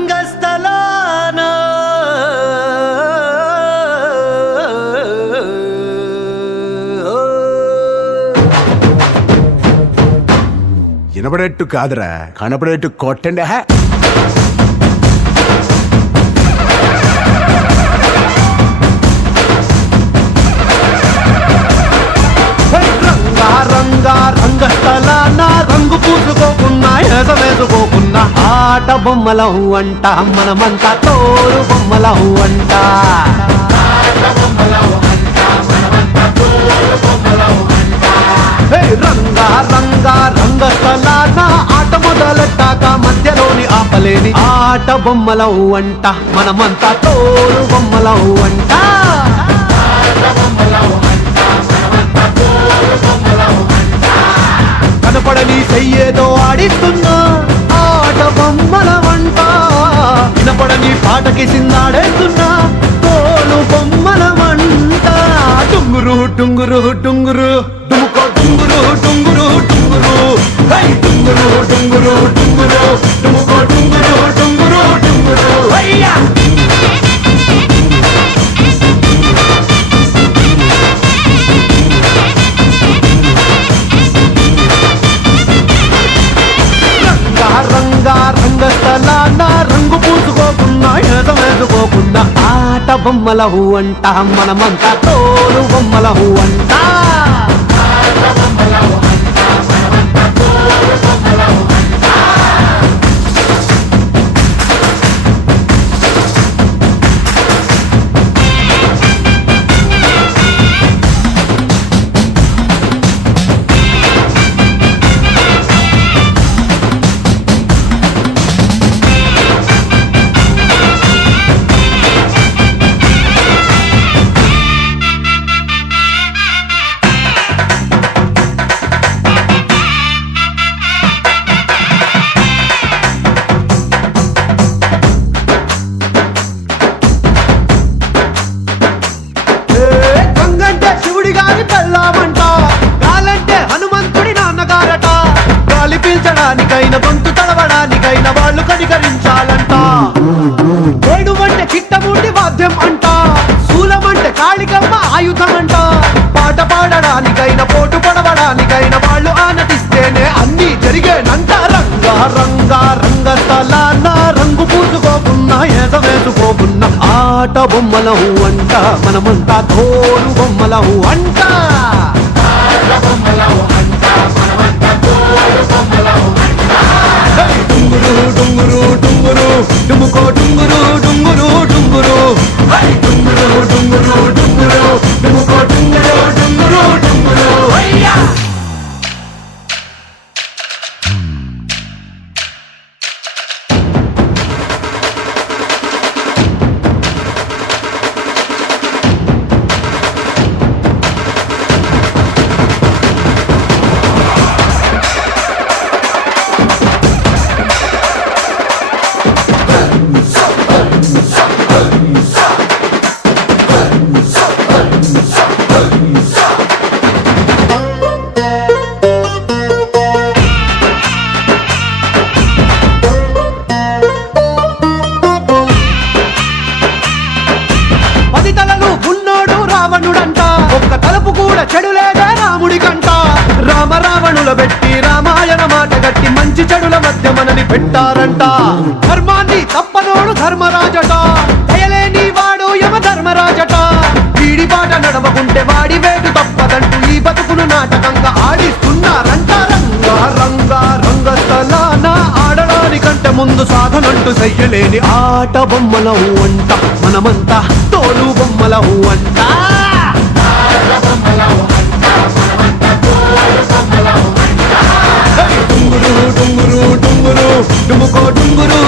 రంగస్థలాన వినపడేట్టు కాదురా, కనపడేట్టు కొట్టండి. రంగా రంగస్థలాన రంగు పూసుకోకున్నా ఏస వేసుకోకున్నా ఆట బొమ్మలహు అంట, మనమంతా తోలు బొమ్మలహు అంట. రంగా రంగా రంగస్థలాన ఆట మొదలెట్టాక మధ్యలోని ఆపలేని ఆట బొమ్మలహు అంట, మనమంతా తోలు బొమ్మలహు అంట. కనపడని చెయ్యేదో ఆడిస్తున్నా ఆట బొమ్మల వంట, వినపడని పాటకి సిందాడేస్తున్నా తోలు బొమ్మల వంట. టుంగురు టుంగురు టుంగురు డుముకో టుంగురు టుంగురు టుంగురు, టుంగురు టుంగురు టుంగురు డుముకో టుంగురు టుంగురు టుంగురు. అయ్యా రంగా రంగస్థలాన రంగు పూసుకోకున్నా ఏస వేసుకోకున్నా ఆట బొమ్మలహు అంట, మనమంతా తోలు బొమ్మలహు అంట. శివుడి గారి పెళ్ళామంట, గాలంటే హనుమంతుడి నాన్నగారట. గాలి పీల్చడానికైన గొంతు తడవడానికైన వాళ్ళు కనికరించాలంట. ఏడువంటే చిట్టమూటి వాద్యం అంట, శూలమంటే కాళికమ్మ ఆయుధం అంట. పాట పాడడానికైన పోటు పడవడానికైన వాళ్ళు ఆనతిస్తేనే అన్ని జరిగేనంట. రంగా రంగా రంగస్థలాన రంగు పూసుకోకున్నా ఏస వేసుకోకున్నా ఆట బొమ్మలహు అంట, మనమంతా తోలు బొమ్మలహు అంట. టుంగురు టుంగురు టుంగురు డుముకో టుంగురు టుంగురు టుంగురు, టుంగురు టుంగురు టుంగురు డుముకో టుంగురు టుంగురు టుంగురు. అయ్యా రావణుడంట, ఒక్క తలుపు కూడా చెడులేదే రాముడికంట. రామ రావణుల పెట్టి రామాయణ మాట గట్టి మంచి చెడుల మధ్య మనని పెట్టారంట. ధర్మాన్ని తప్పనోడు ధర్మరాజట, దయలేని వాడు యమ ధర్మరాజట. వీడి బాట నడవకుంటే వాడి వేటు తప్పదంటూ ఈ బతుకును నాటకంగా ఆడిస్తున్నారంట. రంగా రంగా రంగస్థలాన ఆడడానికంటే ముందు సాధనంటూ చెయ్యలేని ఆట బొమ్మలహు అంట, మనమంతా తోలు బొమ్మలహు అంట. టుంగురు టుంగురు టుంగురు డుముకో టుంగురు